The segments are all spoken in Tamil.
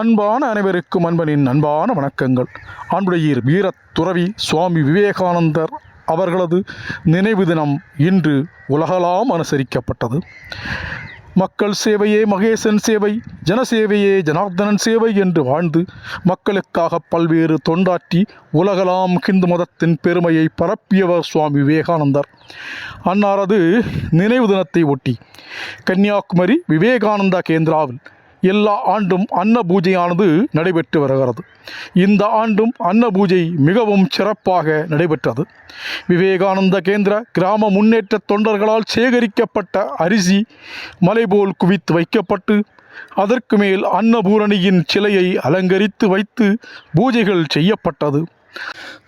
அன்பான அனைவருக்கும் அன்பனின் அன்பான வணக்கங்கள். அன்புடையீர் வீரத் துறவி சுவாமி விவேகானந்தர் அவர்களது நினைவு தினம் இன்று உலகளாம் அனுசரிக்கப்பட்டது. மக்கள் சேவையே மகேசன் சேவை, ஜனசேவையே ஜனார்தனன் சேவை என்று வாழ்ந்து மக்களுக்காக பல்வேறு தொண்டாற்றி உலகளாம் ஹிந்து மதத்தின் பெருமையை பரப்பியவர் சுவாமி விவேகானந்தர். அன்னாரது நினைவு தினத்தை ஒட்டி கன்னியாகுமரி விவேகானந்தா கேந்திராவில் எல்லா ஆண்டும் அன்ன பூஜையானது நடைபெற்று வருகிறது. இந்த ஆண்டும் அன்ன பூஜை மிகவும் சிறப்பாக நடைபெற்றது. விவேகானந்த கேந்திர கிராம முன்னேற்ற தொண்டர்களால் சேகரிக்கப்பட்ட அரிசி மலைபோல் குவித்து வைக்கப்பட்டு அதற்கு மேல் அன்னபூரணியின் சிலையை அலங்கரித்து வைத்து பூஜைகள் செய்யப்பட்டது.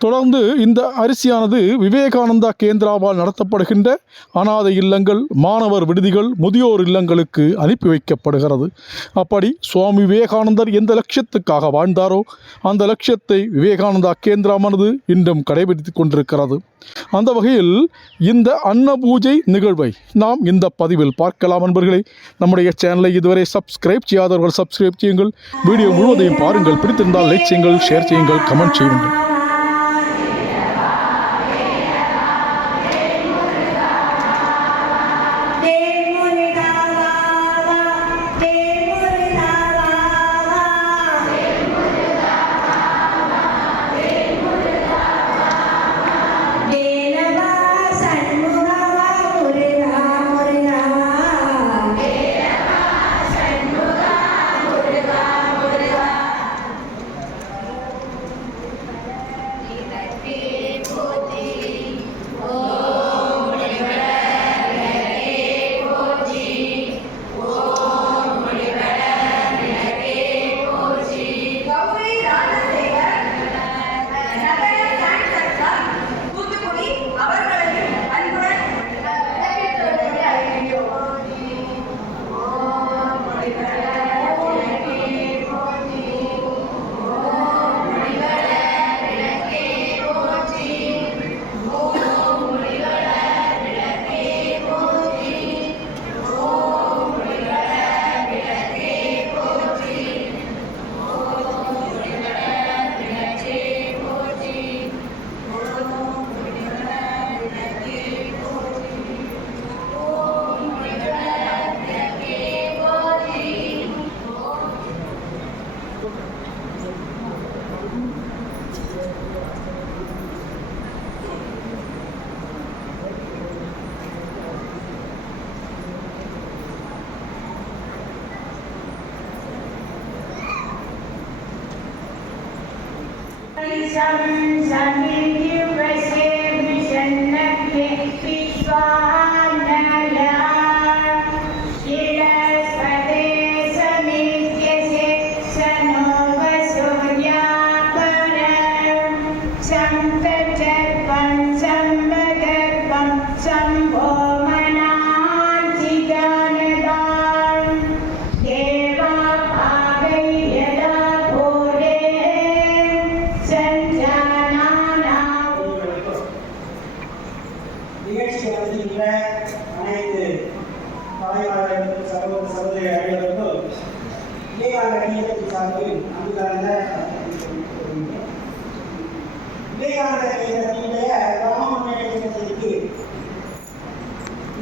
தொடர்ந்து இந்த அரிசியானது விவேகானந்தா கேந்திராவால் நடத்தப்படுகின்ற அனாதை இல்லங்கள், மாணவர் விடுதிகள், முதியோர் இல்லங்களுக்கு அனுப்பி வைக்கப்படுகிறது. அப்படி சுவாமி விவேகானந்தர் எந்த லட்சியத்துக்காக வாழ்ந்தாரோ அந்த லட்சியத்தை விவேகானந்தா கேந்திராமானது இன்றும் கடைபிடித்து கொண்டிருக்கிறது. அந்த வகையில் இந்த அன்ன பூஜை நிகழ்வை நாம் இந்த பதிவில் பார்க்கலாம். நண்பர்களே, நம்முடைய சேனலை இதுவரை சப்ஸ்கிரைப் செய்யாதவர்கள் சப்ஸ்கிரைப் செய்யுங்கள். வீடியோ முழுவதையும் பாருங்கள். பிடித்திருந்தால் லைக் செய்யுங்கள், ஷேர் செய்யுங்கள், கமெண்ட் செய்யுங்கள்.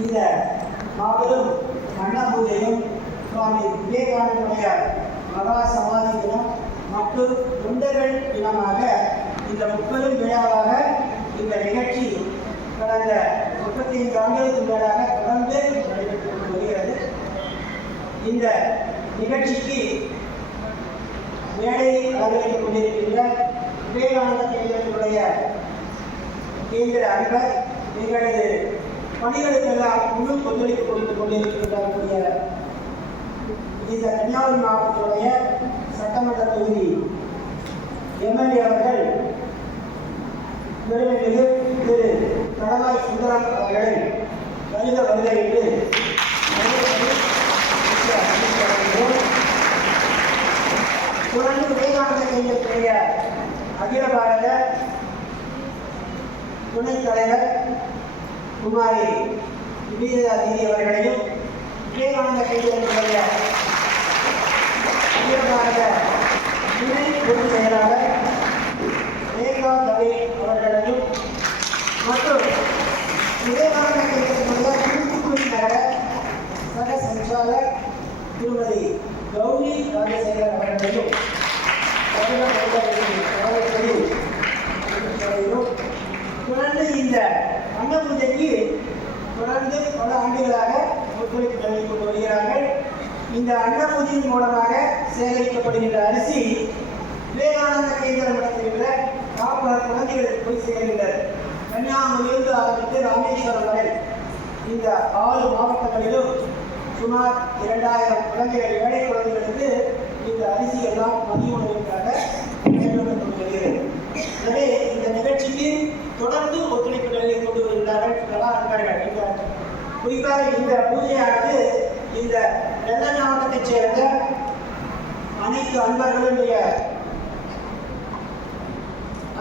இந்த மாபெரும் அன்ன பூஜையும் சுவாமி விவேகானந்தருடைய மகா சமாதி தினம் மற்றும் தொண்டர்கள் தினமாக இந்த முப்பெரும் விழாவாக இந்த நிகழ்ச்சி கடந்த 35 ஆண்டுகளுக்கு மேலாக தொடர்ந்து நடைபெற்று வருகிறது. இந்த நிகழ்ச்சிக்கு மேடையை அலங்கரித்துக் கொண்டிருக்கின்ற விவேகானந்த கேந்திரத்தினுடைய கேந்திர அதிபர் எங்களது பணிகளுக்கெல்லாம் முழு ஒத்துழைப்பு கொடுத்து கொண்டிருக்கின்ற இந்த கன்னியாகுமரி மாவட்டத்தினுடைய சட்டமன்ற தொகுதி எம்எல்ஏ அவர்கள் பெருமைமிகு திரு கடவாய் சுந்தரம் அவர்களை வருக வருக என்று தொடர்ந்து விவேகானந்த கேந்திரத்தினுடைய அகில பாரத துணைத் தலைவர் குமாரி விபீதா தேவி அவர்களையும் விவேகானந்த கேந்திரத்தினுடைய அகில பாரத தவே அவர்களையும் மற்றும் விவேகானந்த கேந்திரத்தினுடைய தூத்துக்குடி நகர சக சஞ்சாலர் திருமதி கௌரி ராஜசேகர் அவர்களையும் தொடர்ந்து இந்த அன்னபூஜைக்கு தொடர்ந்து பல ஆண்டுகளாக ஒத்துழைப்பு நல்கி கொண்டு வருகிறார்கள். இந்த அன்னபூஜையின் மூலமாக சேகரிக்கப்படுகின்ற அரிசி விவேகானந்த கேந்திர மடத்தில் உள்ள 40 குழந்தைகளுக்கு போய் சேர்கின்றது. கன்னியாகுமரியிலிருந்து ஆரம்பித்து ராமேஸ்வரம் வரை இந்த 6 மாவட்டங்களிலும் சுமார் 2000 குழந்தைகள், ஏழை குழந்தைகளுக்கு இந்த அரிசி எல்லாம் மதிய உணவுக்காக வருகிறது. எனவே இந்த நிகழ்ச்சிக்கு தொடர்ந்து ஒத்துழைப்பு நிலையை கொண்டு வருகிறார்கள் கலா அன்பர்கள். குறிப்பாக இந்த பூஜையானது இந்த நெல்லை மாவட்டத்தைச் சேர்ந்த அனைத்து அன்பர்களுடைய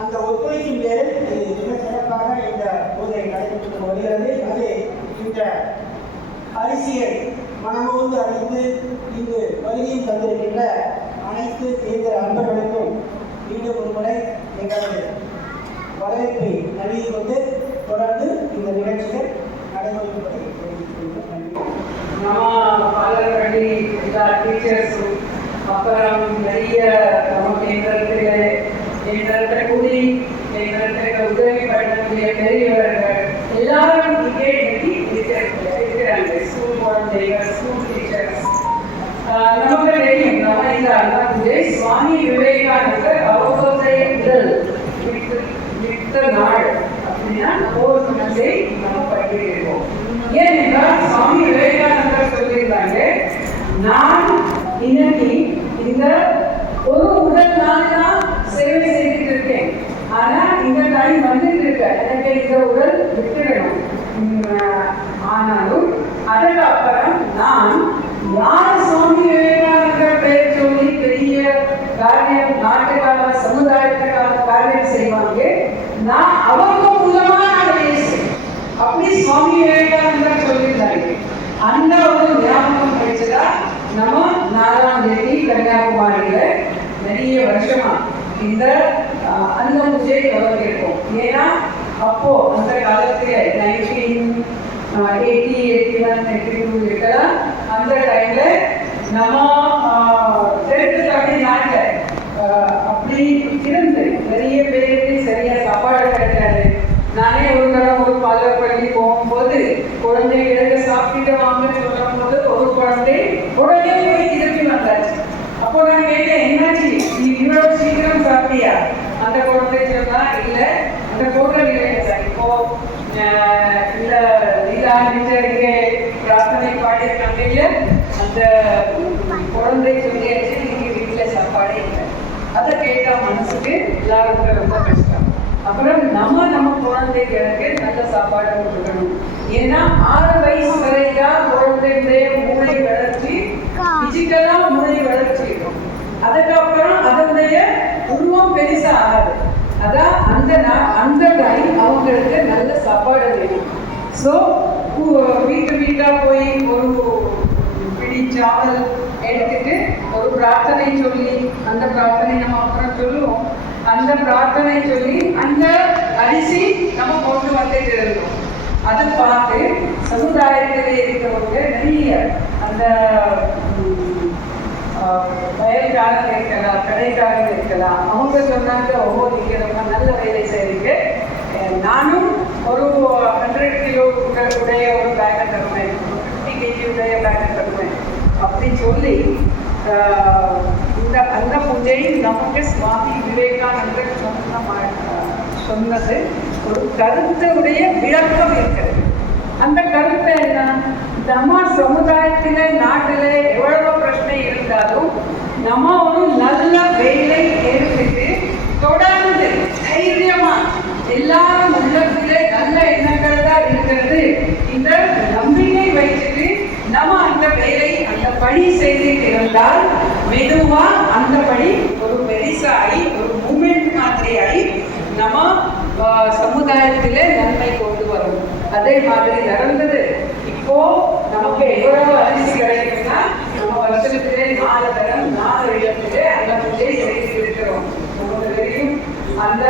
அந்த ஒத்துழைப்பின் பேரில் மிக சிறப்பாக இந்த பூஜை நடைபெற்று வருகிறது. அது இந்த அரிசியை மனமோந்து அறிந்து இங்கு வருகையும் தந்திருக்கின்ற அனைத்து கேந்திர அன்பர்களுக்கும் மீண்டும் ஒரு முறை எங்களது வரவேற்பை நல்கி கொண்டு தொடர்ந்து இந்த நிகழ்ச்சிகள் நடைபெறுவதை எல்லா டீச்சர்ஸும் அப்புறம் நிறைய நம்ம கேந்திரத்தில் கூடி கேந்திரத்தில் உதவி பண்ணக்கூடிய பெரியவர்கள் எல்லாரும் இங்கே இருக்கிறாங்க. ஸ்கூல் குழந்தைகள், ஸ்கூல் டீச்சர்ஸ். நமக்கு தெரியும் நம்ம இந்த அண்ணாபூஜை சுவாமி விவேகானந்தர் அவர்களுடைய உடல் விட்ட நாள் அப்படின்னா நவோத்சவத்தை நம்ம பகிர்கிறோம். ஏனென்றால் சுவாமி விவேகானந்தர் சொல்லியிருந்தாங்க, நான் இன்னைக்கு இந்த ஒரு உடல் நான் தான் சேவை செய்துட்டு இருக்கேன். ஆனா இந்த டைம் வந்துட்டு இருக்க எனக்கு இந்த உடல் விட்டுடணும். ஆனாலும் அதற்கு அப்புறம் நான் யார் சுவாமி விவேகானந்தர் பெயர் சொல்லி பெரிய காரியம், நாட்டுக்காக சமுதாயத்துக்காக காரியம் செய்வாங்க, நான் அவங்க மூலமா நான் பேசுறேன். அப்படி சுவாமி விவேகானந்தர் சொல்லியிருந்தாங்க. அந்த ஒரு ஞாபகம் கிடைச்சதா நம்ம 4ஆம் தேதி கன்னியாகுமரியில நிறைய வருஷமா இந்த அந்த பூஜை தொடங்கியிருக்கோம். ஏன்னா அப்போ அந்த காலத்துல 1980, 81, 82 இருக்கலாம். அந்த டைம்ல நம்ம தெற்கு தமிழ்நாட்டில் அப்படி இருந்து நிறைய பேருக்கு சரியா சாப்பாடு கிடைக்காது. நானே ஒரு தரம் ஒரு பாலர் பள்ளி போகும்போது குழந்தைகளுக்கு சாப்பிட்டு வாங்க சொல்லும் போது ஒரு குழந்தை உடனே போய் திருப்பி வந்தாச்சு. அப்போ நான் கேட்டேன், என்னாச்சு நீ இவ்வளவு சீக்கிரம் சாப்பிட்டியா? அந்த குழந்தை சொன்னா இல்ல, அந்த ஹோட்டல் இல்லை சார். இப்போ இல்ல இங்கே பிரார்த்தனை பாடியிருக்காங்க இல்ல, அந்த குழந்தை சொல்லியாச்சு இன்னைக்கு வீட்டுல சாப்பாடே இல்லை. அதை கேட்டா மனசுக்கு எல்லாருக்கும் ரொம்ப கஷ்டம். அப்புறம் நம்ம குழந்தைகளுக்கு நல்ல சாப்பாடு கொடுக்கணும். ஏன்னா 6 வயசு வரைக்கும் குழந்தைகளுடைய மூளை வளர்ச்சி, பிசிக்கலா மூளை வளர்ச்சி இருக்கும். அதுக்கப்புறம் அதனுடைய உருவம் பெருசா ஆகாது. அதான் அந்த டைம் அவங்களுக்கு நல்ல சாப்பாடு வேணும். ஸோ வீட்டா போய் ஒரு பிடி சாவல் எடுத்துட்டு ஒரு பிரார்த்தனை சொல்லி, அந்த பிரார்த்தனை நம்ம அப்புறம் சொல்லுவோம். அந்த பிரார்த்தனை சொல்லி அந்த அரிசி நம்ம கொண்டு வந்துட்டு இருந்தோம். அதை பார்த்து சமுதாயத்திலே இருக்கிறவங்க நிறைய அந்த வயல்காரங்க இருக்கலாம், கடைக்காரங்க இருக்கலாம். அவங்க சொன்னாங்க, நீங்க ரொம்ப நல்ல வேலை செய்றீங்க, நானும் ஒரு 100 கிலோ உடைய ஒரு பேக்கெட் தருவேன், 50 kg உடைய பேக்கெட் தருவேன் அப்படின்னு சொல்லி இந்த அந்த பூஜை நமக்கு சுவாமி விவேகானந்தர் சொன்னது ஒரு கருத்துடைய விளக்கம் இருக்கிறது. அந்த கருத்து என்ன? நம்ம சமுதாயத்தில நாட்டில எவ்வளவு பிரச்சனை இருந்தாலும் நம்ம ஒரு நல்ல வேலை எடுத்துட்டு தொடர்ந்து தைரியமா எல்லாரும் உள்ளத்திலே நல்ல எண்ணங்கள் தான் இருக்கிறது, இந்த நம்பிக்கை வைத்துட்டு நம்ம அந்த வேலை அந்த பணி செய்துட்டு இருந்தால் மெதுவா அந்த பணி ஒரு பெருசாகி ஒரு மூமெண்ட் மாதிரியாகி நம்ம சமுதாயத்திலே நன்மை கொண்டு வரும். அதே மாதிரி நடந்தது. இப்போ நமக்கு எவ்வளவு அரிசி கிடைக்கும்னா நம்ம வருஷத்திலே 4 தரம் 4 இடத்திலே அந்த பூஜை செய்து இருக்கிறோம். நமக்கு தெரியும் அந்த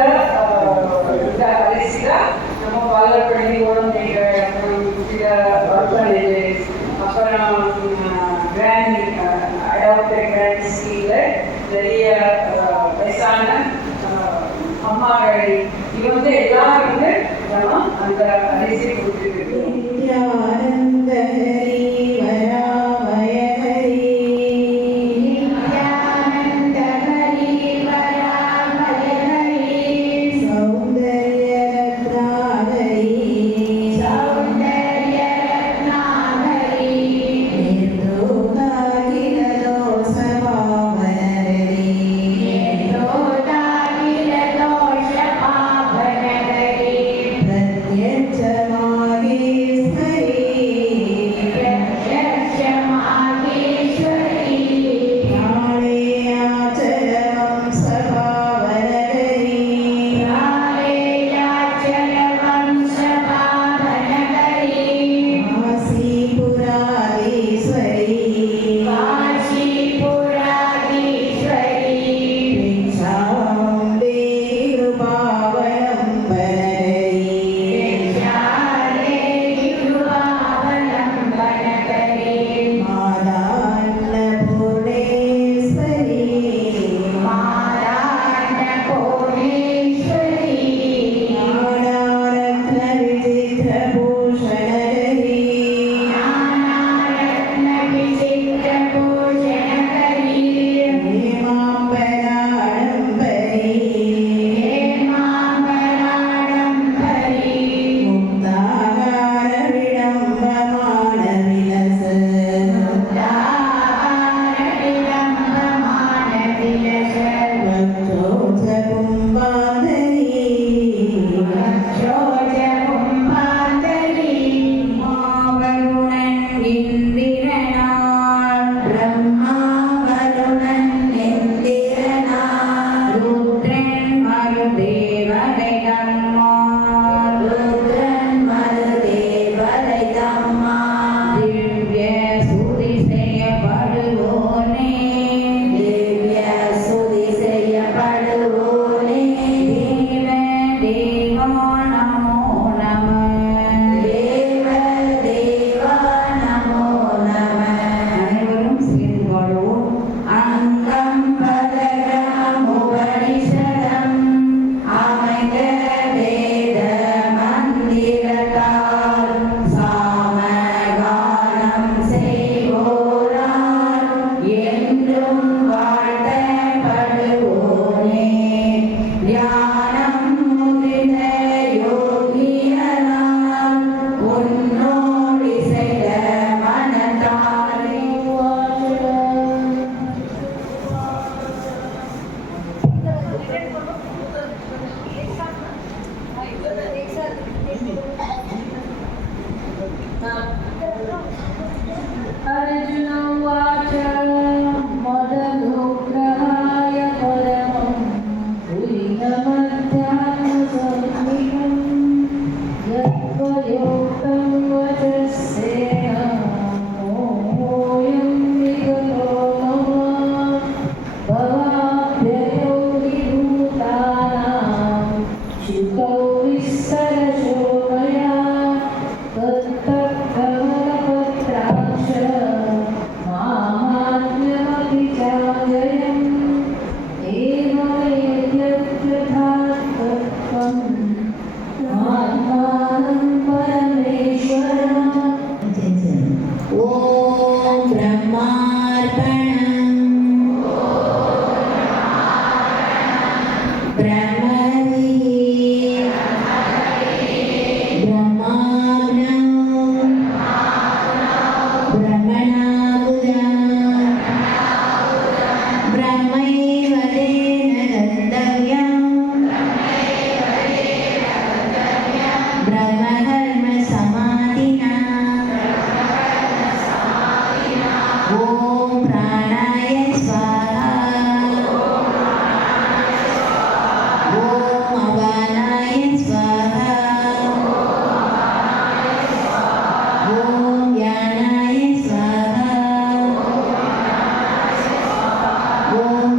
வீட்டில் நிறைய வயசான அம்மாக்கள் இவங்க எல்லாரும் வந்து நம்ம அந்த அரிசி கொடுத்துருக்கு. Om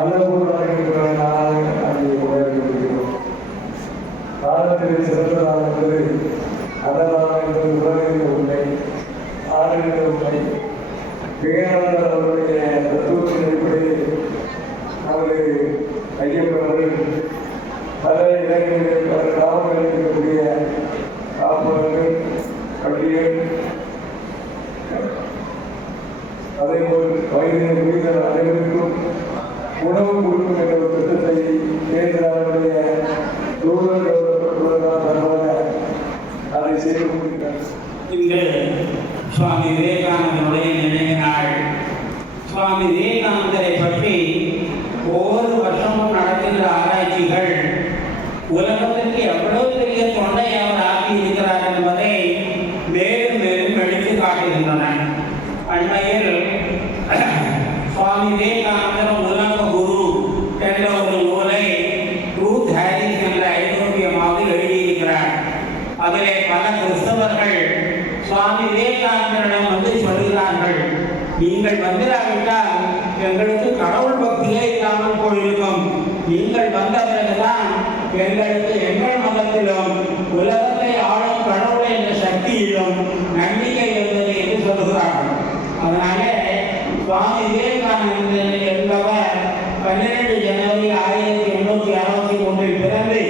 அல்லபூர்வாக இருக்கிற நாளாக அங்கே கொண்டாடி கொண்டிருக்கிறோம். காலத்தில் சிறந்த நாள் என்பது அதனால் என்பது உலகின் உண்மை, ஆளுகிற உண்மை. விவேகானந்தர் அவருடைய தத்துவத்தின் அடிப்படையில் நமது ஐயப்பவர்கள் பல இடங்களில் பல கிராமங்களில் இருக்கக்கூடிய காப்பவர்கள், பள்ளிகள், அதேபோல் வயதினை புரிந்த அனைவருக்கும் உணவு கொடுக்கும் என்ற ஒரு திட்டத்தை கேந்திராவுடைய ரூரல் டெவலப்மெண்ட் தரமாக அதை செய்து கொண்டிருக்கிறார். இன்று சுவாமி விவேகானந்தருடைய நினைவு நாள். சுவாமி விவேகானந்தரை பற்றி ஒவ்வொரு வருஷமும் நடக்கின்ற ஆராய்ச்சிகள் உலகத்திற்கு எவ்வளவு பெரிய தொண்டை அவர் ஆக்கியிருக்கிறார் என்பதை மேலும் மேலும் எடுத்து காட்டுகின்றன. அண்மையில் சுவாமி விவேகானந்தர் உலக குரு என்ற ஒரு நூலை ரூத் ஹாரிஸ் என்ற ஐரோப்பிய மாதம் எழுதியிருக்கிறார். அதிலே பல கிறிஸ்தவர்கள் சுவாமி விவேகானந்தரிடம் வந்து சொல்கிறார்கள், நீங்கள் வந்திராவிட்டால் எங்களுக்கு கடவுள் பக்தியே இல்லாமல் போயிருக்கும். நீங்கள் வந்த பிறகுதான் எங்களுக்கு எங்கள் மதத்திலும் உலகத்தை ஆளும் கடவுளை என்ற சக்தியிலும் நம்பிக்கை இருந்தது என்று சொல்லுகிறார்கள். அதனாலே சுவாமி விவேகானந்தர் என்பவர் 12 ஜனவரி 1863 பிறந்து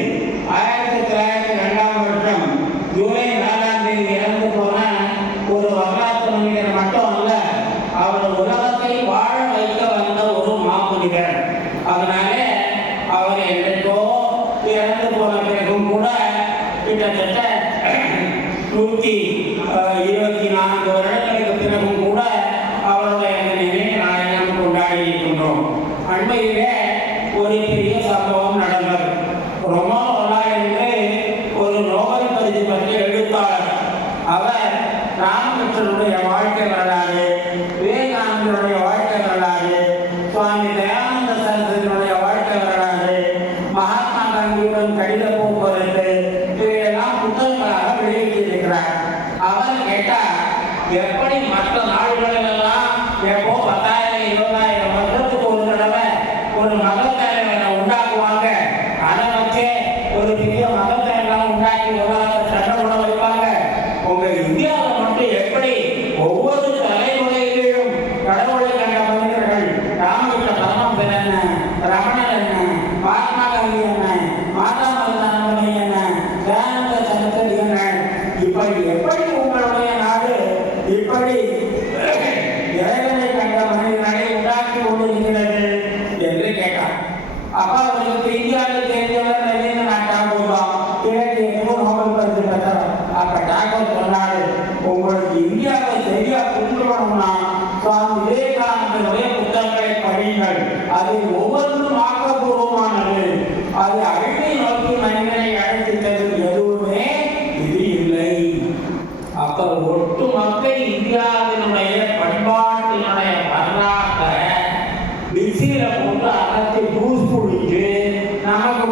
1902ஆம் வருஷம் ஜூலை 4ஆம் தேதி இறந்து போன ஒரு வரலாற்று மனிதர் மட்டும் அல்ல, அவர் உலகத்தை வாழ வைக்க வந்த ஒரு மாமுனிவர். அதனாலே அவர் என்றோ இறந்து போன பிறகும் கூட கிட்டத்தட்ட 124 வருடங்களுக்கு பிறகும் கூட அவருடைய நினைவை நாம் கொண்டாடி இருக்கின்றோம். அண்மையிலே ஒரு பெரிய சம்பவம் நடந்தது. ரொமானோலா என்று ஒரு நோபல் பரிசு பெற்ற எழுத்தாளர். அவர் ராமகிருஷ்ணனுடைய வாழ்க்கை வரலாறு, விவேகானந்தருடைய வாழ்க்கை வரலாறு, சுவாமி தயானந்த சரஸ்வதியினுடைய வாழ்க்கை வரலாறு, மகாத்மா காந்தியுடன் கடித போக்குவரத்து, இவையெல்லாம் புத்தகங்களாக வெளியிட்டிருக்கிறார். அவர் கேட்டார், எப்படி மற்ற நாடுகளிலெல்லாம் எப்போ 10,000-20,000 வருஷத்துக்கு ஒரு தடவை ஒரு மதத்தலைவரை உண்டாக்குவாங்க, அதை வச்சே ஒரு பெரிய மதத்தலைவெல்லாம் உண்டாக்கி உலகத்தை சண்டை போட வைப்பாங்க. உங்க இந்தியாவில் மட்டும் எப்படி ஒவ்வொரு தலைமுறையிலும் கடவுளை கண்ட மனிதர்கள், ராமகிருஷ்ண பரமஹம்சர் என்ன, ரமணர் என்ன, மகாத்மா காந்தி என்ன, மாதா மருதானந்தமணி என்ன, தயானந்த சரஸ்வதி என்ன, இப்படி எப்படி உங்களுடைய நாடு இப்படி இறைவனை கண்ட மனிதர்களை உண்டாக்கி கொண்டிருக்கிறது என்று கேட்டார். அப்ப அவர்களுக்கு இந்தியாவில் தெரிந்தவர் ரவீந்திரநாத் டாகூர் தான். நோபல் பரிசு பெற்றவர். அப்ப டாகூர் சொன்னாரு, உங்களுக்கு இந்தியாவை சரியா புரிஞ்சுக்கணும்னா சுவாமி விவேகானந்தருடைய புத்தகங்களை படிங்கள். அதில் ஒவ்வொன்றும் ஆக்கப்பூர்வமானது. அது அழிவை நோக்கி மனிதனை அழைத்தது எதுவுமே இது இல்லை. அப்ப ஒட்டுமொத்த இந்தியாவினுடைய பண்பாட்டினுடைய வரலாற்றை மிக்சியில போட்டு அகத்தை ஜூஸ் குடிச்சு நமக்கு